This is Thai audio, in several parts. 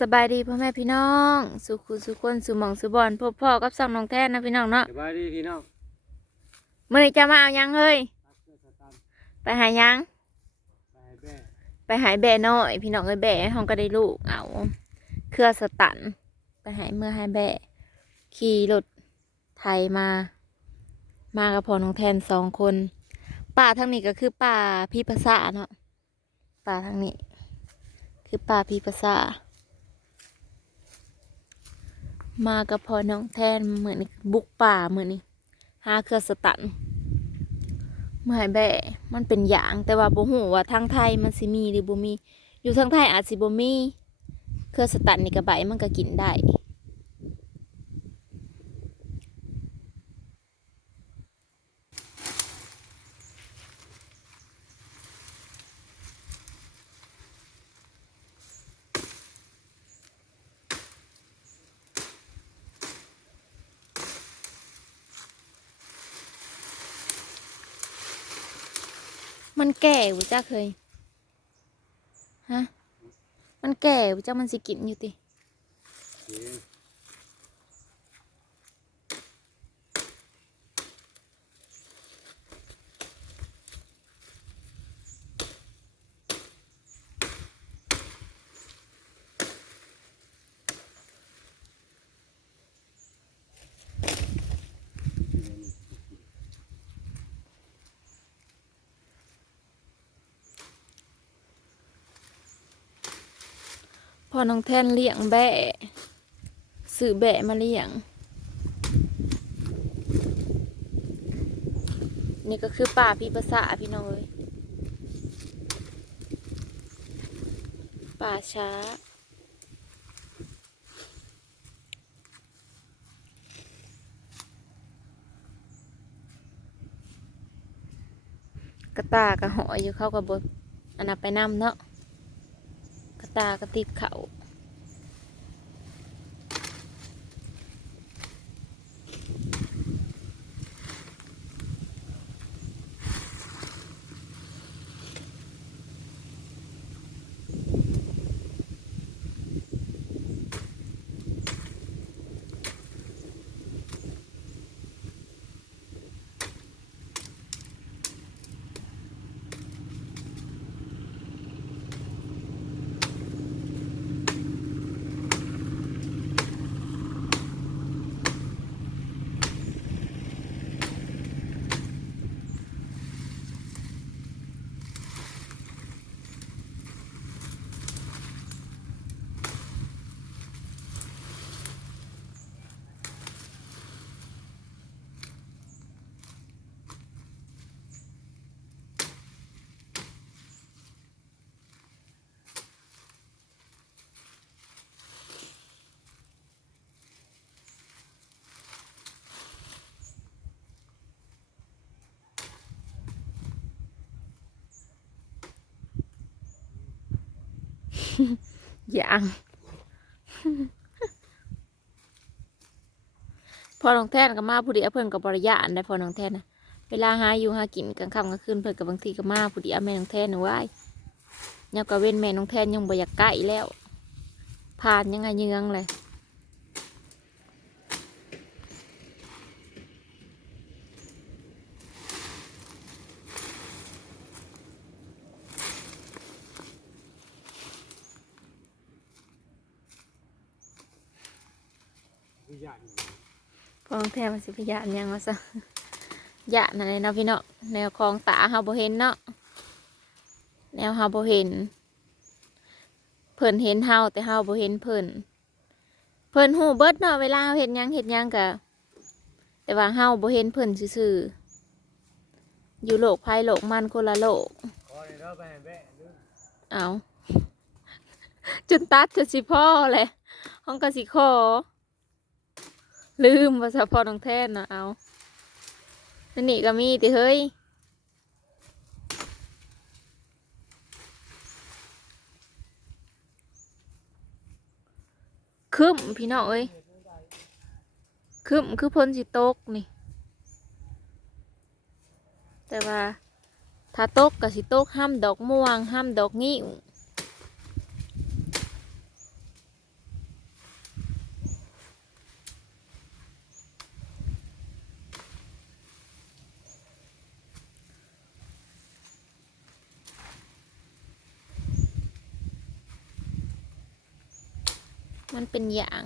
สบายดีพ่อแม่พี่น้อง สุขุสุคนสุหมองสุบอนพบพ่อกับสองน้องแท้นะพี่น้องเนาะสบายดีพี่น้องมื่อนี้จะมาเอายังเฮ้ยตักเสื้อสตันไปหายังไปให้แม่ไปหายแบะน้อย พี่น้องเอ้ยแบะห้องก็ได้ลูกเอา เครือสตันไปหายเมื่อหายแบะขี่รถไทยมา มากับพ่อน้องแทนสองคนป่าทางนี้ก็คือป่าพี่ภาษาเนาะป่าทางนี้ คือป่าพี่ภาษา มากับพอน้องแทนเหมือนบุกป่าเหมือนนี่หาเครือสตันเมื่อหายแบะมันเป็นอย่างแต่ว่าบ่หูว่าทางไทยมันสิมีหรือบ่มี อยู่ทางไทยอาจสิบ่มี เครือสตันนี่กระใบมันก็กินได้ มันแก่อยู่จ้าเคยฮะมันแก่อยู่จ้ามันสิกินอยู่ติ อน้องแทนเลี้ยงแบะซื้อแบะมาเลี้ยง นี่ก็คือป่าพี่ภาษาพี่น้องเลยป่าช้า กระตากระหอยอยู่เข้ากับบทอันนั้นไปน้ำเนาะกระตากระติดเข่า อย่างพอน้องแท่นก็มาผู้เดียวเพิ่นกับบริยานได้พอน้องแทนนะเวลาหาอยู่หากินกลางค่ำกลางคืนเพิ่นกับบางทีก็มาผู้เดียวแม่น้องแทนนะว้ายยังก็เว้นแม่น้องแท่นยังบ่อยากใกล้แล้ว ผ่านยังไงเยืองเลย ผู้ใหญ่พอน้องแทนมันสิพยานยังว่าซะยะนั่นเลยเนาะพี่เนาะแนวคลองตาเฮาบ่เห็นเนาะแนวเฮาบ่เห็น เพิ่นเห็นเฮาแต่เฮาบ่เห็นเพิ่นเพิ่นฮู้เบิดเนาะเวลาเฮาเฮ็ดหยังเฮ็ดหยังกะ แต่ว่าเฮาบ่เห็นเพิ่นซื่อๆอยู่โลกภายโลกมันคนละโลกขอให้เราไปให้แม่ดูเอาจนตัดจนสิพ่อเลยห้องกสิขอ ลืมภาษาพอน้องแทนนะเอานั่นนี่ก็มีติเฮ้ยคึมพี่น้องเอ้ยคึมคือพ้นสิตกนี่ แต่ว่าถ้าตกก็สิตกห้ามดอกม่วงห้ามดอกงิ้ว มันเป็นยาง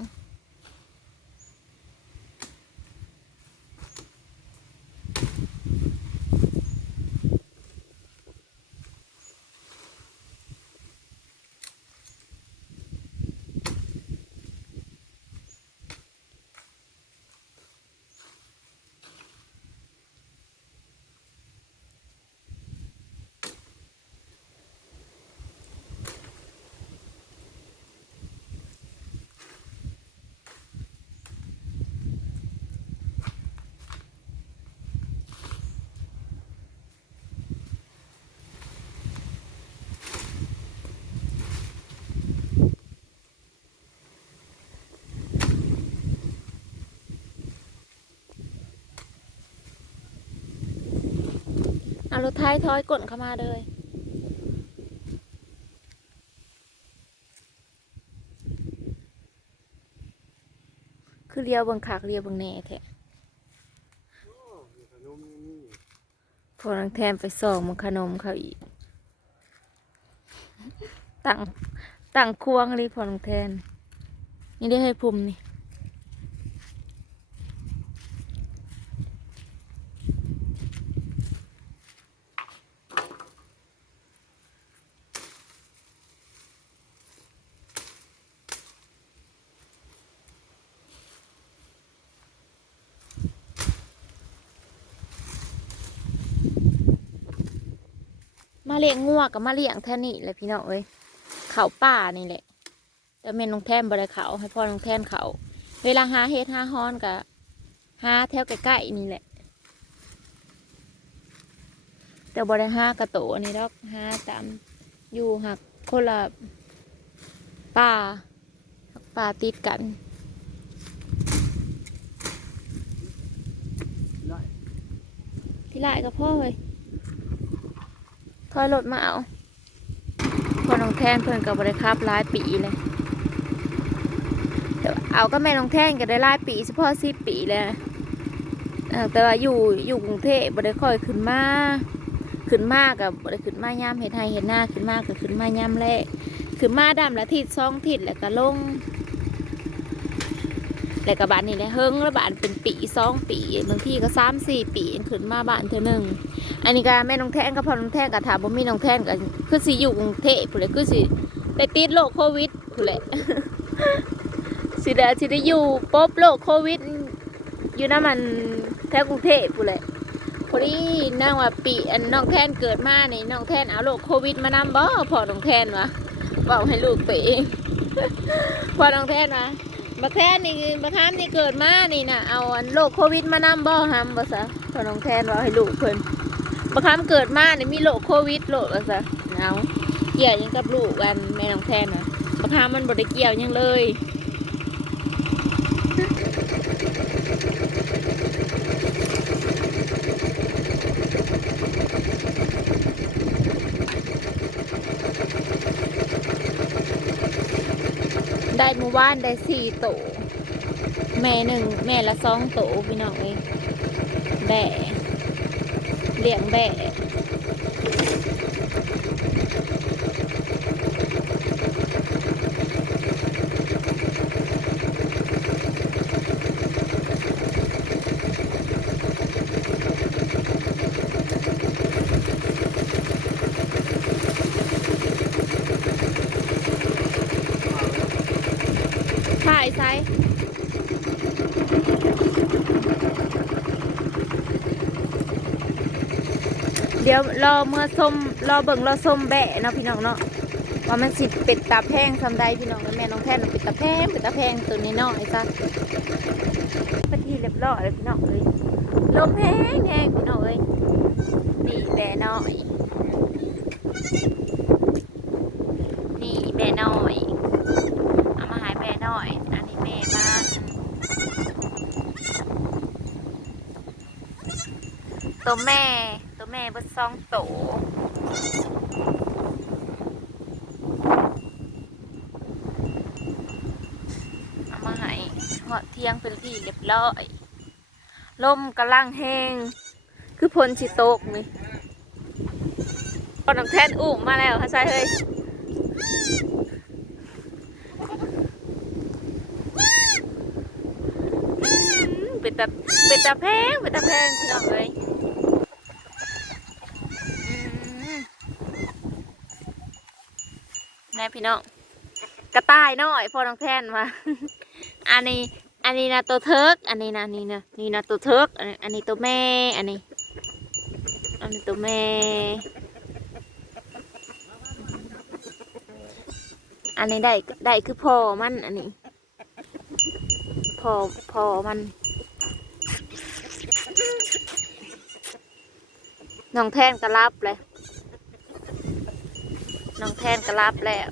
รถท้ายทอยกดเข้ามาเลยคือเลียวบังคักเลียวบังแหน่แท้โอ้มีขนมนี่นี่พอนังแทนไปส่องมันขนมเขาอีกตั้งตั้งควงเลยพอนังแทนนี่ได้ให้ภูมินี่ มาเลี้ยงงัวกับมาเลี้ยงแท่นี่แหละพี่น้องเอ้ยเขาป่านี่แหละแต่เมนน้องแทนบริเขาให้พ่อน้องแทนเขา เวลาหาเฮ็ดหาฮอนกับหาแถวใกล้ๆนี่แหละ แต่บริหากระโตนี่ดอกหาตามอยู่หักคนละป่าหักป่าติดกันไล่พี่ไล่กับพ่อเลย ถอยรถมาเอาพอน้องแท่นเพิ่อนกับบริครับหลายปีเลยเอาก็แม่น้องแทนก็ได้หลายปีเฉพาะสิปีเลยแต่ว่าอยู่อยู่กรุงเทพบ่ได้ค่อยขึ้นมาขึ้นมากับบ่ได้ขึ้นมายามเฮ็ดไห้เฮ็ดหน้าขึ้นมาก็ขึ้นมายามแรกขึ้นมาดำละทิศสองทิศแล้วก็ลง แล้วก็บ้านนี่แหละเฮิงแล้วบ้านเป็นปีสองปีบางทีก็สามสี่ปีขึ้นมาบ้านเธอหนึ่งอันนี้ก็แม่น้องแท่นก็พอน้องแท่นก็ถามบ่มีน้องแท่นก็คือสิอยู่กรุงเทพผู้นแหละคือสิไดติดโรคโควิดผู้นแหละสิได้สิได้อยู่ปบโรคโควิด อยู่น้ำมันแถวกรุงเทพผู้นแหละพอดีนั่งว่าปีอันน้องแท่นเกิดมาในน้องแท่นเอาโรคโควิดมานำบ่พอน้องแท่นวะบอกให้ลูกไปเองพอน้องแท่นวะ บักแทนนี่บักฮามนี่เกิดมานี่นะเอาอันโรคโควิดมานำบ่ฮัมบ่ซะพอน้องแทนว่าให้ลูกเพิ่นบักฮามเกิดมานี่มีโรคโควิดโรคว่ซะเอาเกี่ยวยังกับลูกกันแม่น้องแทนน่ะบักฮามมันบ่ได้เกี่ยวยังเลย หมู่บ้านได้สี่โตวแม่หนึ่งแม่ละสองโตวพี่น้องเองแบะเลี้ยงแบะถ่ายไซเดี๋ยวรอเมื่อส้มรอเบิ่งรอส้มแบะเนาะพี่น้องเนาะว่ามันสิเป็ดตาแพงทำได้พี่น้องแม่น้องแท่นเป็ดตาแพงเป็ดตาแพงตัวนี้น้อยจ้ะเป็นที่เรียบร้อยเลยพี่น้องเอ้ยลมแห้งแห้งพี่น้องเอ้ยนี่แบะน้อย ตัวแม่ ตัวแม่บดซองโตเอามาให้หอดเที่ยงเป็นที่เรียบร้อยลมกระลังแห้ง คือพลชิโตกนี่ก็น้ำแท่นอุ่มมาแล้วค่ะใช่เฮ้ยเป็นตาเป็นตาแพงเป็นตาแพงพี่น้องเลย น่พี่น้องกระต่ายน้อยพอน้องแทนมาอันนี้อันนี้นะตัวเทิกอันนี้นะนี่นะนี่นะตัวเทิกอันนี้ตัวแม่อันนี้อันนี้ตัวแม่อันนี้ได้ได้คือพอมันอันนี้พ่อพอมันน้องแทนก็รับเลย น้องแทนก็รับแล้ว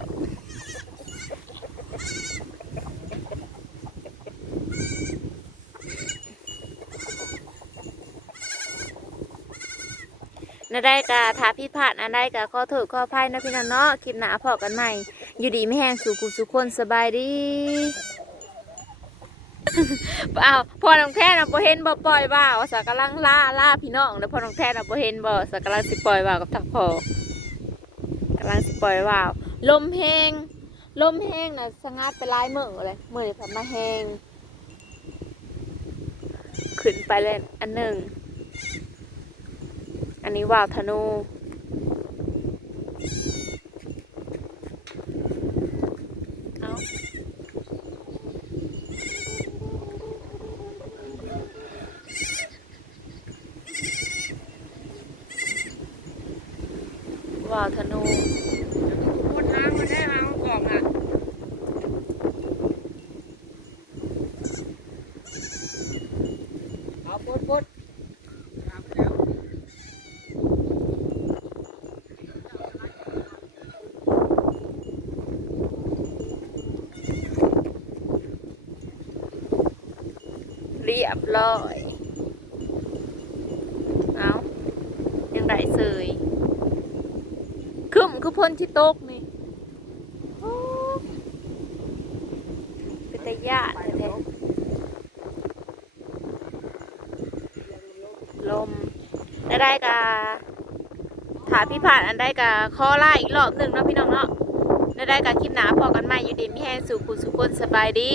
นาได้กะถาพี่ผ่านอันได้กะข้อโทษขออภัยนะพี่น้องเนาะคลิปหนาพอกันใหม่ อยู่ดีไม่แห้งสู่กุสุคนสบายดีเอ้าพอน้องแท้น่ะบ่เห็นบ่ปล่อยบ่าวสักกำลังล่าล่าพี่น้องแล้วพอน้องแท้น่ะบ่เห็นบ่สักกำลังสิปล่อยบ่าวกับทักพอ กำลังสิปล่อยว่าว ลมแห้งลมแห้งนะสงัดไปลายมือเลยมือแบบมาแห้งขึ้นไปเลยอันหนึ่ง อันนี้ว่าวธนู เอาว่าวธนู คนน้ำมาได้มาเอากล่องอะเอาปุ๊ดปุ๊ดเอาไปแล้ว เรี ยบร้อยเอายังได้เสยคึมคือพ่นที่โต๊กนี่เป็นตะยาแท้ลมได้ได้กะถาพี่ผ่านอันได้กะข้อล่าอีกรอบหนึ่งเนาะพี่น้องเนาะได้ได้กะคลิปหนาพอกันใหม่อยู่ดีไม่แห้งสู่ผู้สุคนสบายดี